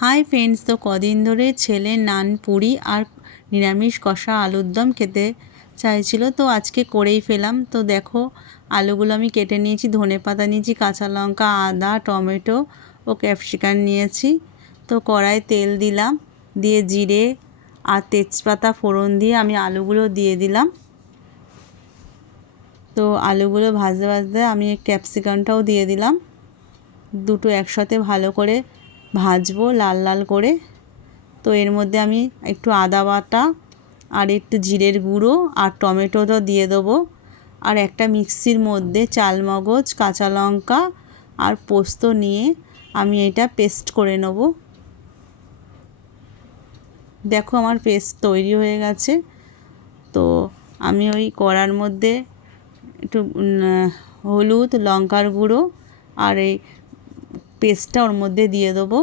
Hi friends, তো কদিন ধরে ছেলে নান পুরি আর নিরামিষ কষা আলুর দম খেতে চাইছিল, তো আজকে করেই ফেলাম। তো দেখো, আলুগুলো আমি কেটে নিয়েছি, ধনেপাতা নিয়েছি, কাঁচা লঙ্কা, আদা, টমেটো ও ক্যাপসিকাম নিয়েছি। তো কড়ায় তেল দিলাম, দিয়ে জিরে আর তেজপাতা ফোড়ন দিয়ে আমি আলুগুলো দিয়ে দিলাম। তো আলুগুলো ভাজতে ভাজতে আমি ক্যাপসিকামটাও দিয়ে দিলাম। দুটো একসাথে ভালো করে ভাজবো লাল লাল করে। তো এর মধ্যে আমি একটু আদা বাটা আর একটু জিরের গুঁড়ো আর টমেটোটা দিয়ে দেবো। আর একটা মিক্সির মধ্যে চালমগজ, কাঁচা লঙ্কা আর পোস্ত নিয়ে আমি এটা পেস্ট করে নেব। দেখো, আমার পেস্ট তৈরি হয়ে গেছে। তো আমি ওই কড়ার মধ্যে একটু হলুদ, লঙ্কার গুঁড়ো আর এই পেস্টটা ওর মধ্যে দিয়ে দেবো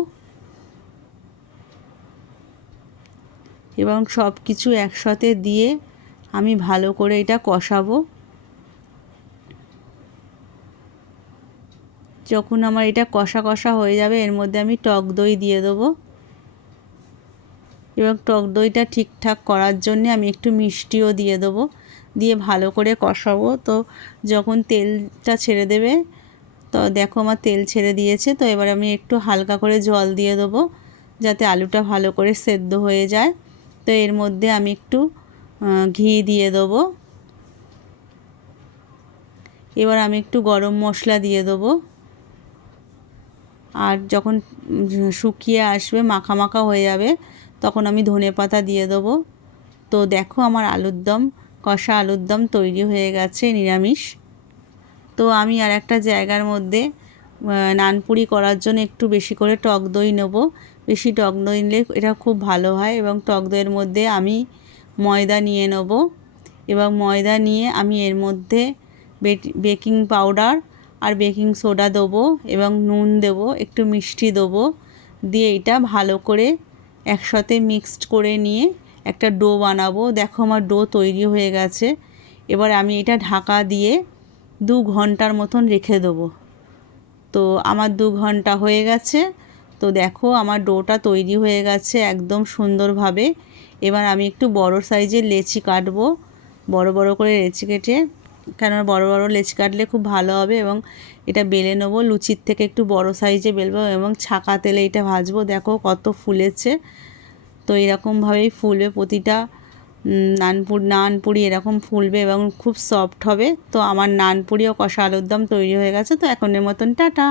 এবং সব কিছু একসাথে দিয়ে আমি ভালো করে এটা কষাবো। যখন আমার এটা কষা কষা হয়ে যাবে, এর মধ্যে আমি টক দই দিয়ে দেবো এবং টক দইটা ঠিকঠাক করার জন্যে আমি একটু মিষ্টিও দিয়ে দেবো, দিয়ে ভালো করে কষাবো। তো যখন তেলটা ছেড়ে দেবে, তো দেখো আমার তেল ছেড়ে দিয়েছে। তো এবার আমি একটু হালকা করে জল দিয়ে দেবো যাতে আলুটা ভালো করে সেদ্ধ হয়ে যায়। তো এর মধ্যে আমি একটু ঘি দিয়ে দেবো। এবার আমি একটু গরম মশলা দিয়ে দেবো। আর যখন শুকিয়ে আসবে, মাখা মাখা হয়ে যাবে, তখন আমি ধনেপাতা দিয়ে দেবো। তো দেখো, আমার আলুর দম, কষা আলুর দম তৈরি হয়ে গেছে নিরামিষ। তো আমি আর একটা জায়গার মধ্যে নানপুরি করার জন্য একটু বেশি করে টক দই নেব। বেশি টক দই নিলে এটা খুব ভালো হয়। এবং টক দইয়ের মধ্যে আমি ময়দা নিয়ে নেব এবং ময়দা নিয়ে আমি এর মধ্যে বেকিং পাউডার আর বেকিং সোডা দেবো এবং নুন দেবো, একটু মিষ্টি দেবো, দিয়ে এটা ভালো করে একসাথে মিক্সড করে নিয়ে একটা ডো বানাবো। দেখো, আমার ডো তৈরি হয়ে গেছে। এবার আমি এটা ঢাকা দিয়ে 2 ঘন্টার মতন রেখে দেবো। তো আমার 2 ঘন্টা হয়ে গেছে। তো দেখো, আমার ডোটা তৈরি হয়ে গেছে একদম সুন্দরভাবে। এবার আমি একটু বড় সাইজের লেচি কাটবো, বড় বড় করে লেচি কেটে, কেননা বড় বড় লেচি কাটলে খুব ভালো হবে। এবং এটা বেলে নেবো, লুচির থেকে একটু বড় সাইজে বেলবো এবং ছাকা তেলে এটা ভাজবো। দেখো কত ফুলেছে। তো এরকমভাবেই ফুলবে প্রতিটা নানপুরি এরকম ফুলবে এবং খুব সফট হবে। তো আমার নানপুরি ও কষা আলুর দম তৈরি হয়ে গেছে। তো এখনের মতন টাটা।